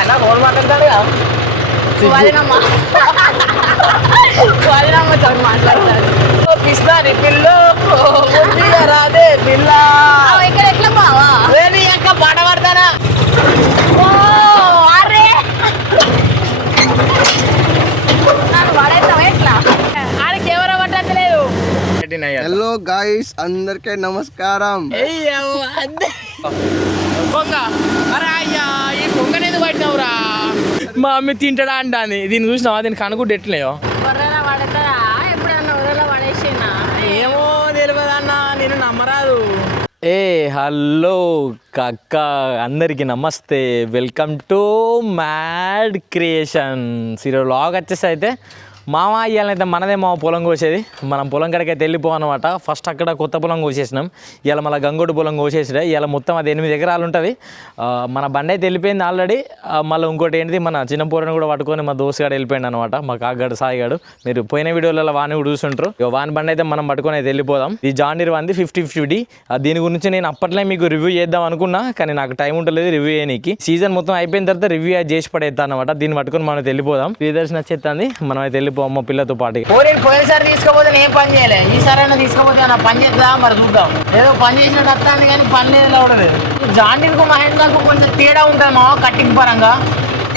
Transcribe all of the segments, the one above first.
అన్న ఫోన్ మాట్లాడతాడుగా మాట్లాడతాడు పిస్తాని పిల్ల రాదే పిల్ల ఇక్కడ ఎట్లా బావా నీ అక్క పాట పడతానా అరే నాకు పడేస్తావా ఎట్లా ఆడికి ఎవరో పట్టలేదు. హలో గాయ్స్, అందరికీ నమస్కారం. పొంగ అరే అయ్యా ఈ పొంగనేది పట్టినవురా మా అమ్మ తింటాడా అంటాను. దీన్ని చూసినావా? దీనికి కనుకుంటే ఎట్లయో బొర్రలో పడతారా ఎప్పుడన్నా ఊరలో పడేసినా ఏమో తెలియదన్నా, నేను నమ్మరాదు. హలో కక్క, అందరికీ నమస్తే, వెల్కమ్ టు మ్యాడ్ క్రియేషన్స్. ఈరోజు లాగ్ వచ్చేసి అయితే మామ ఇవాళైతే మనదే మా పొలం కోసేది. మనం పొలం కాడికి అయితే వెళ్ళిపోవన్నమాట. ఫస్ట్ అక్కడ కొత్త పొలం కోసేసినాం, ఇవాళ మళ్ళీ గంగోడు పొలం కోసేసినాయి. ఇవాళ మొత్తం అది 8 ఎకరాలు ఉంటుంది. మన బండి అయితే వెళ్ళిపోయింది ఆల్రెడీ. మళ్ళీ ఇంకోటి ఏంటిది, మన చిన్న పూరని కూడా పట్టుకొని మా దోస్తుగాడు వెళ్ళిపోయింది అనమాట. మా కాగాడు సాయిగాడు, మీరు పోయిన వీడియోలలో వాని కూడా చూసుంటారు. వాని బండి అయితే మనం పట్టుకొని అయితే వెళ్ళిపోదాం. ఈ జాండీర్ వంది 50-50. దీని గురించి నేను అప్పట్లో మీకు రివ్యూ చేద్దాం అనుకున్నా, కానీ నాకు టైం ఉండలేదు రివ్యూ చేయడానికి. సీజన్ మొత్తం అయిపోయిన తర్వాత రివ్యూ చేసి పడేస్తా అనమాట. దీన్ని పట్టుకొని మనం వెళ్ళిపోదాం. ప్రియదర్శన వచ్చేస్తుంది, మనం అయితే వెళ్ళిపోదాం మా పిల్లతో పాటు. పోయినసారి తీసుకోపోతే నేను పని చేయలే, ఈసారి అయినా తీసుకోపోతే నా పని చేద్దా మరి చూద్దాం. ఏదో పని చేసినట్టు వస్తాను కానీ పని లేదు అవడలేదు. జాండీర్కు మహేంద్రకు కొంచెం తేడా ఉంటుంది మా కట్టింగ్ పరంగా.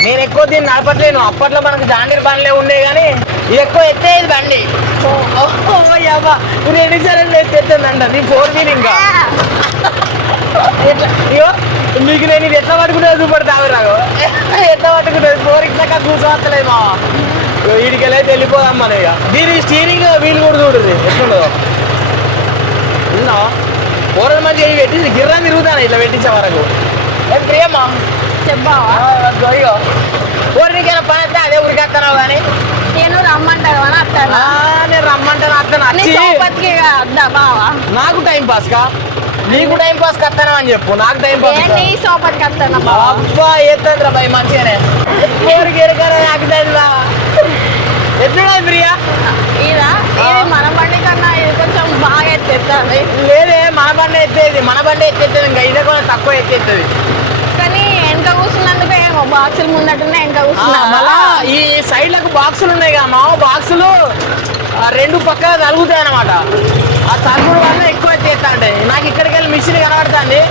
నేను ఎక్కువ దీన్ని నడపట్లేను. అప్పట్లో మనకు జాండీర్ బండ్లే ఉండే కానీ ఇది ఎక్కువ ఎత్తేది బండి. రెండుసార్లు ఎత్తేస్తుందంట నీ 4 వీల్. ఇంకా అయ్యో మీకు నేను ఇది ఎట్లా పట్టుకునేది చూపడితే ఆవిరాగు ఎట్లా పట్టుకునేది 4 ఇట్లా కూర్చోవట్లేదు మా వీడికెళ్ళైతే వెళ్ళిపోదాం మన. ఇక దీని స్టీరింగ్ వీల్ కూడా చూడదు ఎట్లుండదో. విన్నా కూరలు మంచిగా ఇవి పెట్టి గిర్రా తిరుగుతాను ఇట్లా పెట్టించే వరకు. ఏం ప్రియమ్మా చెప్పావా ఇగో ఊరికైనా పని అయితే అదే ఊరికి వస్తున్నావు కానీ నేను రమ్మంటాను అని వస్తాను. నేను రమ్మంటాను వస్తాను. బావా నాకు టైం పాస్ కా, నీకు టైం పాస్ కస్తాను అని చెప్పు. నాకు టైం పాస్ సోపతికి వస్తాను. అబ్బా ఎత్తంద్రా భయ్ మంచిగానే ఊరికి ఎరగానే నాకు టైంలా ఎట్లున్నా ప్రియా. ఇది మన బండి కన్నా ఇది కొంచెం బాగా ఎత్తేస్తుంది. లేదే మన బండి ఎత్తేది, మన బండి ఎత్తేస్తుంది. ఇంకా ఇదే కొంచెం తక్కువ ఎత్తేస్తుంది. కానీ వెనక కూర్చున్నందుకు ఏమో బాక్సులు ముందట్టున్నాయి, వెనక కూర్చున్నా. మళ్ళా ఈ సైడ్లకు బాక్సులు ఉన్నాయి కదా మా, బాక్సులు 2 పక్కన తరుగుతాయి అనమాట. ఆ తరుగుడు వల్ల ఎక్కువ ఎత్తేస్తా ఉంటాయి. నాకు ఇక్కడికి వెళ్ళి మిషన్ కనబడుతుంది.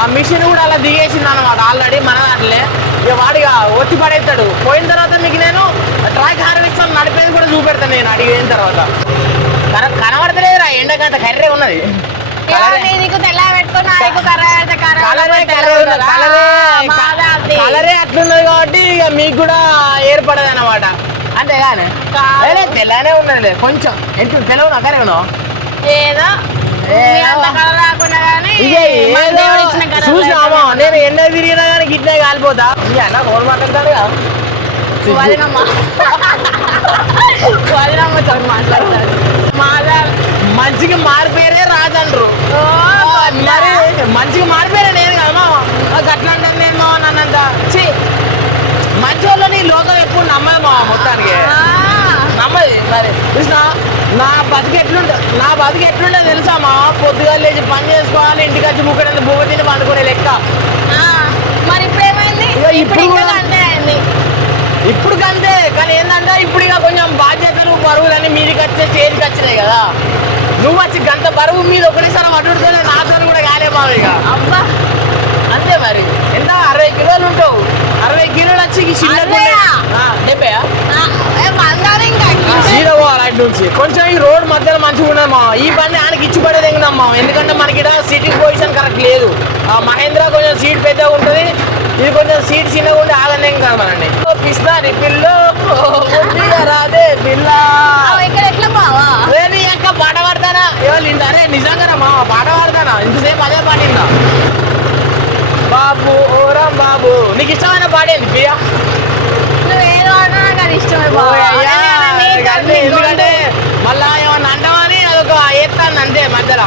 ఆ మిషన్ కూడా అలా దిగేసింది అనమాట ఆల్రెడీ మన దాంట్లే. ఇక వాడిగా ఒత్తి పడేస్తాడు. పోయిన తర్వాత మీకు నేను ట్రాక్ హార్వెస్టర్ నడిపేది కూడా చూపెడతాను. నేను అడిగి పోయిన తర్వాత కనబడతలేదురా, ఎండకంత కర్రే ఉన్నది. కలరే అట్లున్నది కాబట్టి ఇక మీకు కూడా ఏర్పడదు అనమాట. అంటే కానీ తెల్లనే ఉన్నది కొంచెం ఎంత తెలవు నాకనే ఏదో చూసినామా. నేను ఎండ తిరిగినా కానీ గిట్లే కాలిపోతా. అన్న ఫోన్ మాట్లాడతాడుగా మాట్లాడతాడు. మంచిగా మారిపోయారే రాదండ్రు. మరి మంచిగా మారిపోయారా నేను కదా గట్లా అంటాను నేను మా నన్నంత. మంచి వాళ్ళని లోకం ఎప్పుడు నమ్మదు మా, మొత్తానికి నమ్మది. మరి చూసినా నా బతికి ఎట్లుంటే తెలుసా మా, పొద్దుగా లేచి పని చేసుకోవాలి, ఇంటికి వచ్చి ముక్కడంత బువ్వ తిని పండుకునే లెక్క. మరి ఇప్పుడు ఏమైంది? ఇప్పుడు కంటే కానీ ఏంటంటే ఇప్పుడు ఇక కొంచెం బాధ్యతలు బరువులని మీదికి వచ్చే చేతికి వచ్చినాయి కదా. నువ్వు వచ్చి గంట బరువు మీద ఒకటేసారి అడ్డుడుతోనే నాతో కూడా కాలేమా ఇక. అబ్బా అంతే మరి. ఎంత 60 కిలోలు ఉంటావు, 60 కిలోలు వచ్చి నుంచి కొంచెం ఈ రోడ్ మధ్యలో మంచిగా ఉన్నామా. ఈ బండి ఆయనకి ఇచ్చి పడేది ఎంగదమ్మా, ఎందుకంటే మనకి ఇక్కడ సీటింగ్ పొజిషన్ కరెక్ట్ లేదు. మహేంద్ర కొంచెం సీట్ పెద్దగా ఉంటుంది, ఇది కొంచెం సీట్ చిన్నగా ఉండి ఆగనే కదా మనండి. పిస్తాని పిల్ల రాదే పిల్ల ఇక్కడ ఎట్లా బావా నీ అక్క పాట పాడతానా? ఎవరు అరే నిజంగా మా పాట పాడతానా? ఇంతసేపు అదే పాటిందా బాబు ఓరం బాబు. నీకు ఇష్టమైన పాడేది ప్రియా? నువ్వేదో ఆడినా నాకు అది ఇష్టమే. ఎందుకంటే మళ్ళా ఏమన్నా అంటామని అదొక ఎత్తాను అంతే మధ్యలో.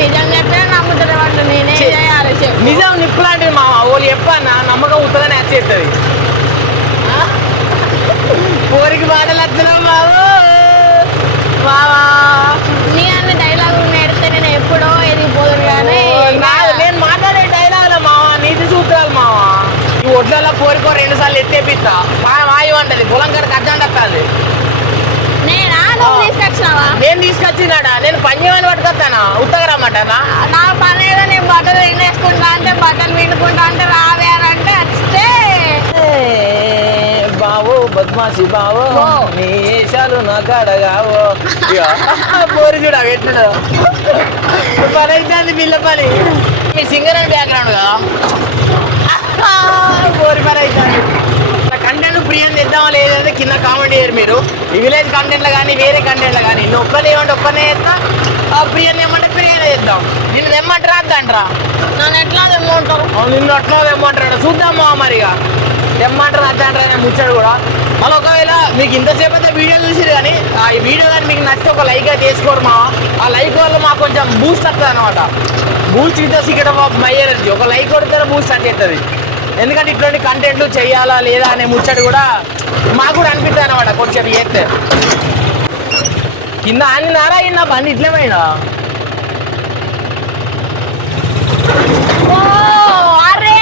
నిజం చెప్పినా నమ్ముతారు వాళ్ళు, నేనే చేయాలి. నిజం నిప్పు లాంటిది మా వాళ్ళు చెప్పన్నా, నమ్మకం ఉత్తగానే వచ్చేస్తుంది. కోరికి పాటలు వస్తున్నావు బాబు బావా. నీ అన్న డైలాగు నేడితే నేను ఎప్పుడో ఎదిగిపోదును కానీ నేను మాట్లాడే డైలాగులు మావా, నీతి సూత్రాలు మావా. ఈ ఒడ్లలో కోరికో 2 సార్లు ఎత్తేపిస్తా మాయం అంటది పొలం కాడ కట్టండి. నేనా నువ్వు తీసుకొచ్చినావా? నేను తీసుకొచ్చినాడా? నేను పని చేయమని పట్టుకొస్తానా? ఉత్తగా రమ్మంటానా? నా పని ఏదో నేను బట్టలు ఎండేసుకుంటా అంటే బట్టలు విండుకుంటా అంటే రావే అని అంటే వస్తే బావో బద్మాసి బావో ఓ. నీ వేషాలు నా కాడగావో పోరి చూడ పెట్టినాడు పని అవుతుంది పిల్ల పని. మీ సింగర్ అని బ్యాక్గ్రౌండ్ కదా పోరి పని అవుతుంది. కంటెంట్ ప్రియం తెద్దామా లేదంటే కింద కామెంట్ చేయరు మీరు. ఈ విలేజ్ కంటెంట్లో కానీ వేరే కంటెంట్లో కానీ నువ్వు ఒక్కనే ఏమంటే ఒక్కనే చేస్తా, ప్రియం ఏమంటే ప్రియానే చేద్దాం. నిన్ను తెమ్మంటారా అంటారా? నన్ను ఎట్లా తెమ్మంటారు? నిన్ను అట్లా తెమ్మంటారా? చూద్దామా మరిగా తెమ్మంటారు అట్లా అంటారా ముచ్చాడు కూడా. మళ్ళీ ఒకవేళ మీకు ఇంతసేపు అయితే వీడియో చూసారు కానీ ఈ వీడియో కానీ మీకు నచ్చితే ఒక లైక్ అయితే వేసుకోరు మా. ఆ లైక్ వల్ల మాకు కొంచెం బూస్ట్ వస్తుంది అనమాట. బూస్ట్ ఇస్తే సీక్రెట్ ఆఫ్ మై ఎనర్జీ. ఒక లైక్ కొడితేనే బూస్ట్ వచ్చేస్తుంది. ఎందుకంటే ఇట్లాంటి కంటెంట్లు చేయాలా లేదా అనే ముచ్చట కూడా మాకు కూడా అనిపిస్తుంది అనమాట. కొంచెం చేస్తే కింద ఆనినారా ఇన్న బండి ఇట్లేమైనా ఓ అరే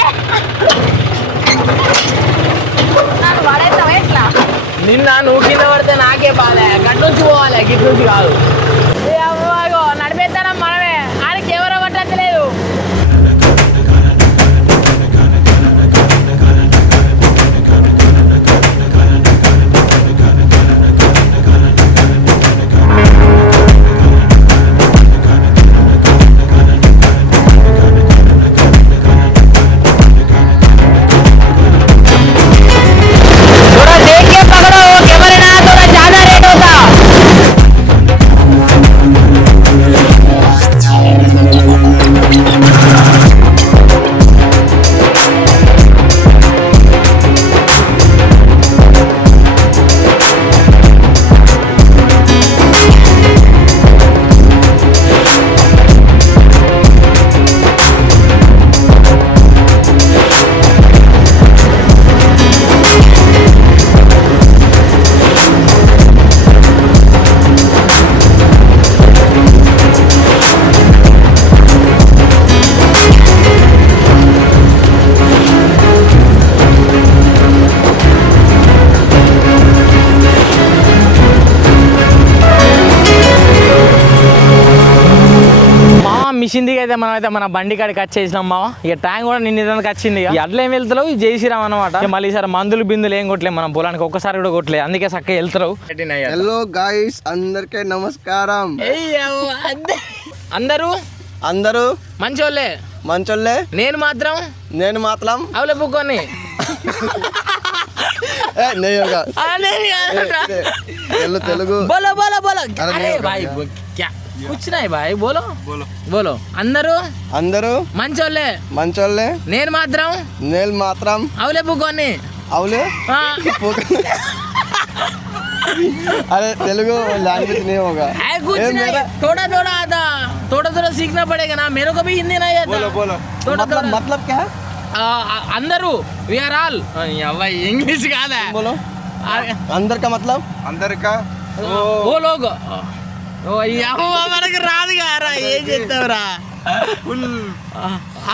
నన్ను పడేస్తావా ఎట్లా? నిన్న నువ్వు కింద పడితే నాకే బాధ. గట్టు నుంచి పోవాలి గిట్ నుంచి కాదు. నడిపేస్తారా మనమే ఆడికి ఎవరో పట్టలేదు. మిషన్ దిగి అయితే మనం అయితే మన బండి కాడికి వచ్చేసినాం మావా. ఇక ట్యాంక్ కూడా నిన్న ఇదంతా వచ్చింది. ఇక అట్లా ఏం వెళ్తావు జై శ్రీరామ్ అనమాట. మళ్ళీ ఈసారి మందులు బిందులు ఏం కొట్టలేదు మనం పొలానికి, ఒక్కసారి కూడా కొట్టలేదు. అందుకే చక్కగా వెళ్తారు. హలో గాయ్స్, అందరికీ నమస్కారం. అందరూ అందరూ మంచోళ్ళే మంచోళ్ళే. నేను మాత్రం అవులే పుక్కొని తెలుగు బోలో బోలో బోలో. అరే అరే భాయ్ క్యా కుచ్ నహీ భాయ్ బోలో బోలో. అందరూ మంచోళ్ళే నేను మాత్రం అవులే పుక్కొని అవులే. अरे तेलुगु लैंग्वेज नहीं होगा। कुछ नहीं, थोड़ा थोड़ा आता, थोड़ा थोड़ा सीखना पड़ेगा ना. मेरे को भी हिंदी नहीं आता. बोलो मतलब क्या है? अंदरू वी आर ऑल इंग्लिश కాదా बोलो. अंदर का मतलब वो लोग మనకు రాదు కారా ఏం చెప్తావురా.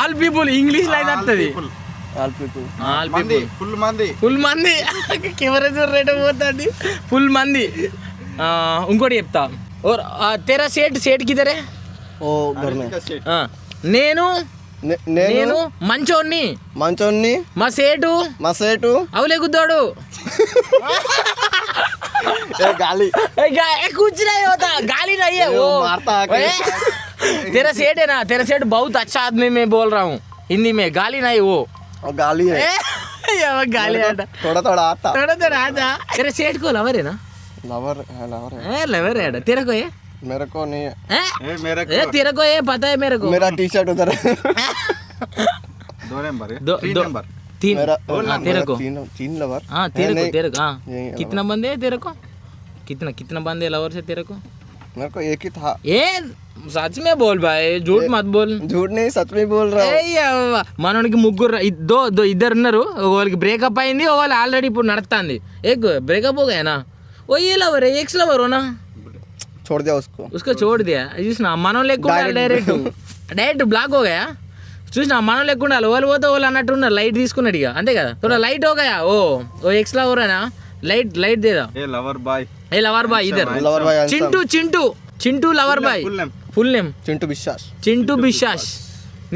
ఆల్ పీపుల్ ఇంగ్లీష్ లైన్ వస్తుంది. ఫుల్ మంది కెమెరా రేట్ పోతాండి. ఫుల్ మంది. ఇంకోటి చెప్తా. తెరా సేట్ కిదరే. నేను మంచోన్ని మా సేటు అవులే గుద్దోడు. गाली कुछ नहीं होता, गाली नहीं है वो. तेरा सेठ है ना, तेरा सेठ बहुत अच्छा आदमी में बोल रहा हूँ हिंदी में. गाली नहीं वो गाली है. गाली आता थोड़ा थोड़ा आता. तेरे सेठ को लवर है ना? लवर है. लवर है. तेरे को है? मेरे को नहीं है. तेरे को है पता है मेरे को. मेरा टी शर्ट उधर है. 2 3 तेरे को 3 लवर. हाँ तेरे को हाँ. कितना बंदे है तेरे को? कितना बंदे लवर से तेरे को? मेरे को एक ही था. ये सच में बोल भाई, झूठ मत बोल. झूठ नहीं, सच में बोल रहा हूँ. మనోనికి ముగ్గురు ఇద్దరు ఉన్నారు. ఒకరికి బ్రేకప్ అయింది, ఒకళ్ళు ఆల్రెడీ ఇప్పుడు నడుస్తుంది. एक ब्रेकअप हो गया ना, वो ये लवर है, एक्स लवर हो ना, छोड़ दिया उसको छोड़ दिया. చూసినా మనం లేకుండా डायरेक्ट ब्लॉक हो गया. చూసినా మనం లేకుండా వాళ్ళు పోతే వాళ్ళు అన్నట్టు ఉన్నారు లైట్ తీసుకున్నాడు ఇక అంతే కదా थोड़ा लाइट हो गया ओ एक्स्ट्रा हो रहा है ना लाइट दे दो ఏ లవర్ బాయ్ इधर lover boy Chintu lover boy full name Chintu Biswas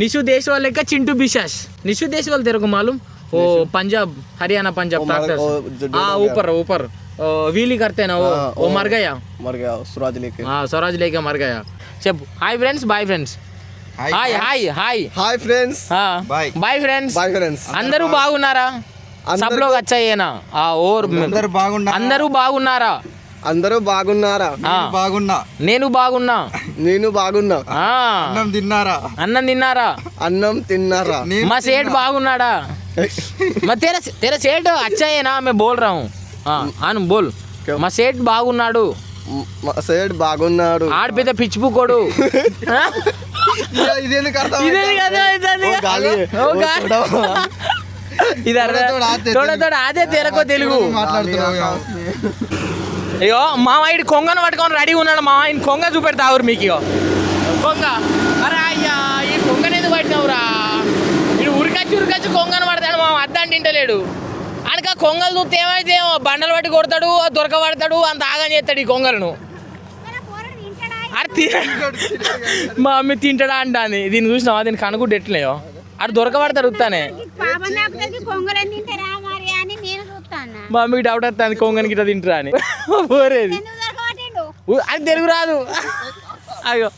Nishu देश वाले का चिंटू बिश्वास निशु देश वाले तेरे को मालूम वो पंजाब हरियाणा पंजाब ट्रैक्टर हाँ ऊपर व्हीली करते हैं ना वो मर गया स्वराज लेके मर गया चल hi friends bye friends hi friends bye friends అందరూ బాగున్నారా सब लोग अच्छा है ना और అందరూ బాగున్నారా నేను బాగున్నా అన్నం తిన్నారా మా సేठ బాగున్నాడా मैं तेरा सेठ अच्छा है ना मैं बोल रहा हूँ हाँ बोल మా సేठ బాగున్నాడు ఆడపిద్ద పిచ్చిపుకోడు తోడ అదే తెరకు తెలుగు అయ్యో మామ ఇటు కొంగను పట్టుకొని రెడీ ఉన్నాడు మామ ఈయన కొంగ చూపెడతావురు మీకు ఇగో కొంగ అరే అయ్యా ఈ కొంగను ఎందుకు పట్టినవురా ఇటు ఉరికచ్చి కొంగను పడతాడు మామ అద్దని తింటలేడు అనక కొంగలు చూస్తే ఏమైతే బండలు పట్టి కొడతాడు దొరకబడతాడు అంత ఆగం చేస్తాడు ఈ కొంగలను అరే మా అమ్మ తింటాడా అంటాను దీన్ని చూసినావా దీన్ని కనుక్కుంటే ఎట్లేయో అటు దొరకబడతాడు ఉత్తానే మా అమ్మకి డౌట్ వస్తుంది కొంగని గిట్ట తింటారా అని పోరేది అది తెలుగు రాదు అయ్యో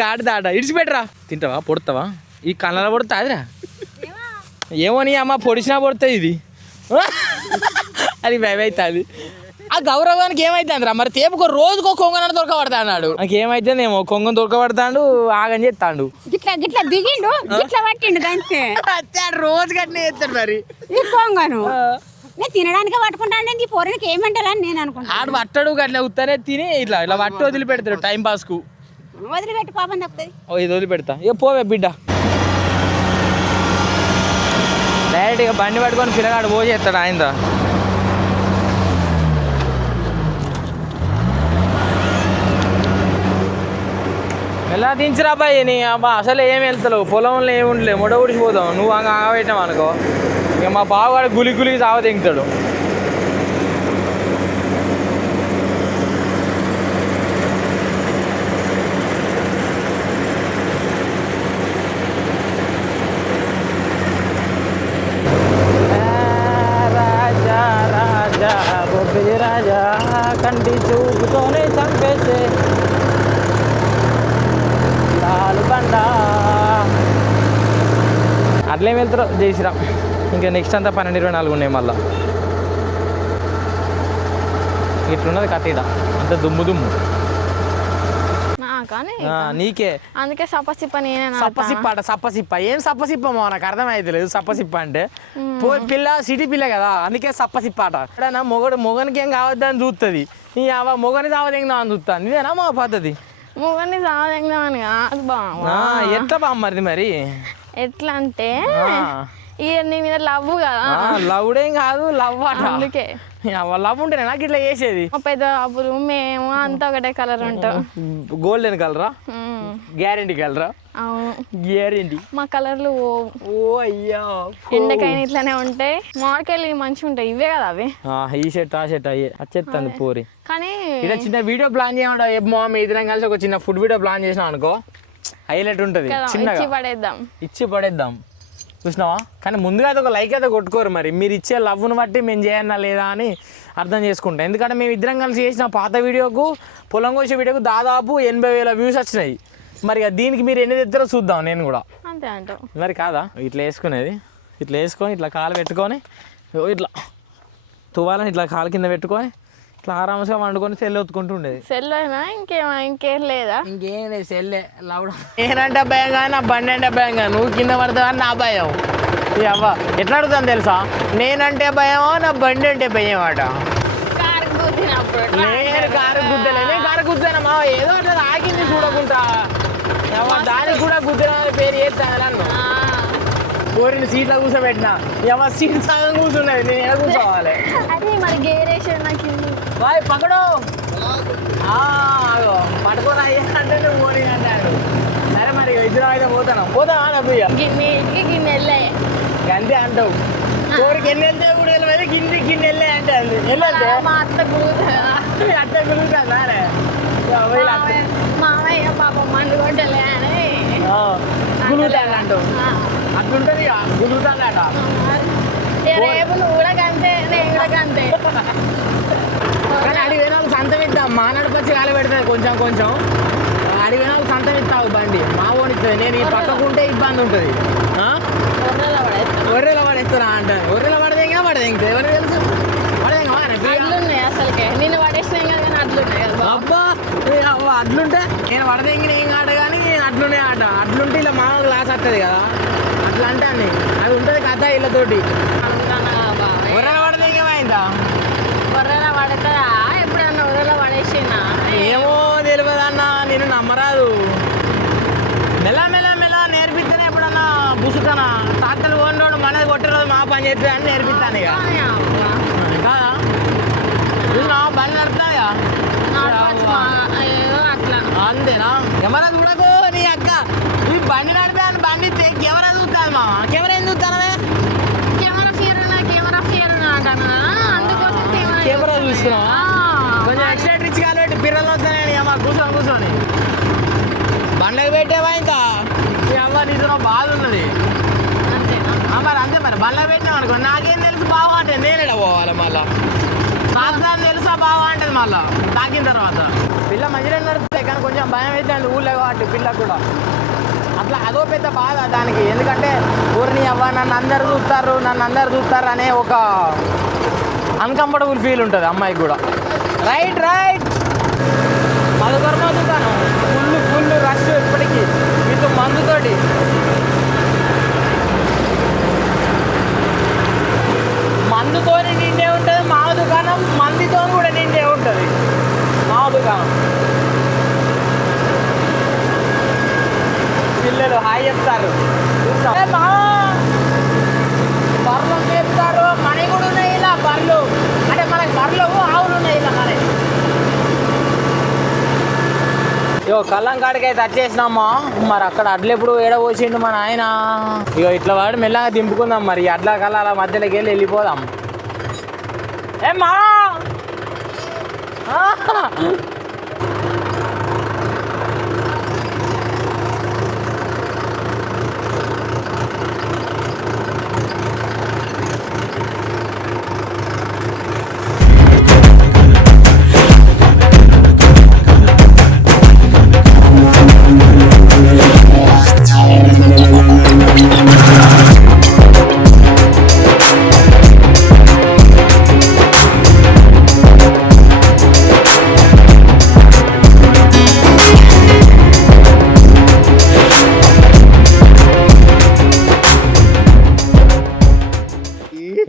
కాడు దాట ఇడిచిపెట్టరా తింటావా పొడతావా ఈ కళ్ళలో పొడతా అదిరా ఏమో నీ అమ్మ పొడిచినా పొడుతుంది ఇది అది భయం అవుతుంది ఆ గౌరవానికి ఏమైతుంది రా మరి తేపుకో రోజుకో కొంగన దొరకబడతా అన్నాడు నాకు ఏమైతుందేమో కొంగను దొరకబడతాడు ఆగని చేస్తాడు గిట్లా దిగిండు గిట్లా పట్టిండు దానికి రోజు గట్టిన చేస్తాడు మరి ఈ కొంగను నేను తినడానికి పట్టుకుంటాను ఈ పొరనికి ఏమంటారని నేను అనుకుంటాను ఆడు పట్టడు గట్లా ఉత్తరే తిని ఇలా పట్టు వదిలిపెడతాడు టైం పాస్ కు వదిలిపెట్టి పాపం తప్పుతుంది ఇది వదిలిపెడతా ఇక పోవే బిడ్డ డైరెక్ట్ ఇక బండి పట్టుకొని పిల్లగాడు పోసేస్తాడు ఆయన ఎలా దించరా అబ్బాయి నీ అబ్బా అసలు ఏం వెళ్తలేవు పొలంలో ఏమి ఉండలేవు మొడ ఊడిచిపోతాం నువ్వు అంగ ఆగబెట్టావు అనుకో ఇక మా బావగాడు గులికి సావ దింగుతాడు రాజా రాజా బొబ్బిలి రాజా కంటి చూపుతోనే చంపేసే అట్లేం వెళ్తారో జయశ్రీరామ్ ఇంకా నెక్స్ట్ అంతా 12-24 ఉన్నాయి మళ్ళీ ఇట్లున్నది కథ అంత దుమ్ము నీకే అందుకే సప్పసిప్ప ఏం సప్పసిప్ప నాకు అర్థమైతలేదు సప్పసిప్ప అంటే పిల్ల సిటీ పిల్ల కదా అందుకే సప్పసిప్ప ఆట ఎక్కడైనా మొగనికి ఏం కావద్దని చూస్తుంది ఈ మొగని సావదేందా అని చూస్తాను ఇదేనా మా పద్ధతి మొగని సావదేందామని కాదు బావ ఎట్లా బామ్మది మరి ఎట్లా అంటే నీ మీద లవ్ కదా లవ్డేం కాదు లవ్ అట అందుకే లవ్ ఉంటే నాకు ఇట్లా చేసేది పెద్ద అప్పుడు మేము అంతా ఒకటే కలర్ ఉంటాం గోల్డెన్ కలరా గ్యారెంటీ కలరా అవును గ్యారెంటీ మా కలర్లు ఓ అయ్యా ఎండకైనా ఇట్లానే ఉంటాయి మార్కెళ్ళి మంచిగా ఉంటాయి ఇవే కదా అవి ఈ షర్ట్ ఆ షర్ట్ అయ్యే వచ్చేస్తాను పోరి కానీ ఇలా చిన్న వీడియో ప్లాన్ చేయమంటా మా ఇద్దరం కలిసి ఒక చిన్న ఫుడ్ వీడియో ప్లాన్ చేసినాం అనుకో హైలైట్ ఉంటుంది చిన్నగా ఇచ్చి పడేద్దాం చూసినావా కానీ ముందుగా అయితే ఒక లైక్ అయితే కొట్టుకోరు మరి మీరు ఇచ్చే లవ్ను బట్టి మేము చేయన్నా లేదా అని అర్థం చేసుకుంటాం ఎందుకంటే మేము ఇద్దరం కలిసి చేసిన పాత వీడియోకు పొలం కోసే వీడియోకు దాదాపు 80,000 వ్యూస్ వచ్చినాయి మరి దీనికి మీరు ఎన్ని తెస్తారో చూద్దాం నేను కూడా అంతే అంటావు మరి కాదా ఇట్లా వేసుకునేది ఇట్లా వేసుకొని ఇట్లా కాలు పెట్టుకొని ఇట్లా తువ్వాలని ఇట్లా కాలు కింద పెట్టుకొని ఇట్లా ఆరామ్స్గా వండుకొని సెల్ ఒత్తుకుంటూ ఉండేది సెల్ అయినా ఇంకేం లేదా ఇంకేం లేదు సెల్లే లౌడ్ నేనంటే భయం కానీ నా బండి అంటే భయం కానీ నువ్వు కింద పడతావని నా భయం అవ్వ ఎట్లా అడుగుతాను తెలుసా నేనంటే భయమో నా బండి అంటే భయం అట నేను కారు గుద్దలే నేను కారు గుద్దాను మా ఏదో అట్లా ఆగింది చూడకుండా దానికి కూడా గుద్దిన పేరు చేస్తాను నన్ను కోరిని సీట్లో కూర్చోబెట్టినా ఎవరు సీట్ సగం కూర్చున్నది నేను ఎలా కూర్చోవాలి అది మరి గేరేషన్ నాకు బాయ్ పక్కడు పట్టుకోరా అంటే నువ్వు పోనీ అంటాడు సరే మరి ఇద్దరం అయితే పోతానా నవ్వుయ్య గిన్నెకి గిన్నె వెళ్ళాయి అంతే అంటావు ఊరికి ఎన్ని వెళ్తే కూడా వెళ్ళి గిన్నె వెళ్ళే అంటే వెళ్ళంటే మా అత్త కూతురు అట్ట గురుగుతుందా మామయ్య పాపం మందు కొట్టలే అని గురుగుతాను అంటావు అట్లుంటది గురుగుతాడట రేపు నువ్వు కూడా కంతే నేను కూడా కంతే కానీ అడిగిన వాళ్ళు సంతం ఇద్దాం మా నడపచ్చి కాలు పెడుతుంది కొంచెం అడిగిన వాళ్ళు సంతం ఇస్తావు బండి మా ఓనిస్తుంది నేను ఈ పక్కకుంటే ఇబ్బంది ఉంటుంది ఒర్రెల పడేస్తున్నా అంటాను ఒర్రెల పడదేంగా పడదేంగా ఎవరు తెలుసు అట్లున్నాయి అసలుకే నిన్ను పడేసినాయి కానీ అట్లున్నాయి కదా అబ్బా అట్లుంటే నేను పడదేంగిన ఏం ఆట కానీ అట్లునే ఆట అట్లుంటే ఇలా మామూలు గ్లాస్ వస్తుంది కదా అట్లా అంటే అని అది ఉంటుంది కథ ఇళ్ళతోటి ఒర్రెల పడదేంగా అయిందా బొర్రెలో పడతారా ఎప్పుడన్నా ఊరలో పడేసినా ఏమో తెలియదన్న నేను నమ్మరాదు మెల్ల నేర్పిస్తేనే ఎప్పుడన్నా బుసుకనా తాతలు ఓనోడు మనది కొట్టిరోజు మా పని చేస్తుంది అని నేర్పిస్తాను ఇక కాదా బండి నడుతున్నాయా అట్లా అంతేనా కెమెరా చూడకు నీ అక్క ఈ బండి నడిపాను బండి కెమెరా చూస్తాను మా కెమెరా ఏం చూస్తానవే కెమెరా ఫియర్ అంటానా అందుకోసం కెమెరా చూస్తున్నావా కొంచెం ఎక్స్ట్రా రిచ్ కాలు పెట్టి పిల్లలు వస్తానని అమ్మ కూర్చొని బండ్లకు పెట్టేవా ఇంకా మీ అమ్మ నీతో బాధ ఉన్నది మరి అంతే మరి బండ్లకు పెట్టినాం అనుకో నాకేం తెలుసు బాగా అంటే నేనే పోవాలి మళ్ళా నాకు దాన్ని తెలుసా బాగా అంటది మళ్ళా తాకిన తర్వాత పిల్ల మంచిగా నడుపుతాయి కానీ కొంచెం భయం అయితే అండి ఊళ్ళో కాబట్టి పిల్లకు కూడా అట్లా అదో పెద్ద బాధ దానికి ఎందుకంటే ఊరిని అవ్వ నన్ను అందరు చూస్తారు అనే ఒక అన్కంఫర్టబుల్ ఫీల్ ఉంటుంది అమ్మాయికి కూడా రైట్ మధుకర్మ దుకాణం ఫుల్ రష్ ఇప్పటికీ మీతో మందుతోటి మందుతోని నిండే ఉంటుంది మా దుకాణం మందితో కూడా నిండే ఉంటుంది మా దుకాణం పిల్లలు హాయ్ చెప్తారు బర్రెలు చెప్తారు మనీ కూడా ఉన్నాయి ఇలా బర్రెలు అంటే మనకి బర్రెలు ఆవులు ఉన్నాయి ఇలా మన కళ్ళం కాడికి అయితే వచ్చేసినామా మరి అక్కడ అడ్లు ఎప్పుడు ఏడవచ్చిండు మన ఆయన ఇట్లా వాడు మెల్లగా దింపుకుందాం మరి అడ్ల కళ్ళ మధ్యలోకి వెళ్ళిపోదాం ఏమ్మా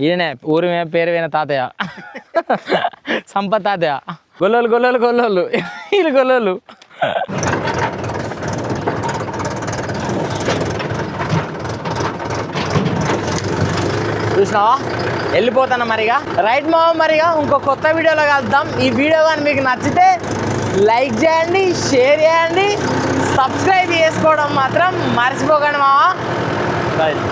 ఈయనే ఊరి పేరు పోయిన తాతయ్య సంపత్ తాతయ్య గొల్లోలు వీళ్ళు గొల్లోలు చూసినావా వెళ్ళిపోతాను మరిగా రైట్ మావ మరిగా ఇంకో కొత్త వీడియోలో కలుద్దాం ఈ వీడియో కానీ మీకు నచ్చితే లైక్ చేయండి షేర్ చేయండి సబ్స్క్రైబ్ చేసుకోవడం మాత్రం మర్చిపోకండి మావా రైట్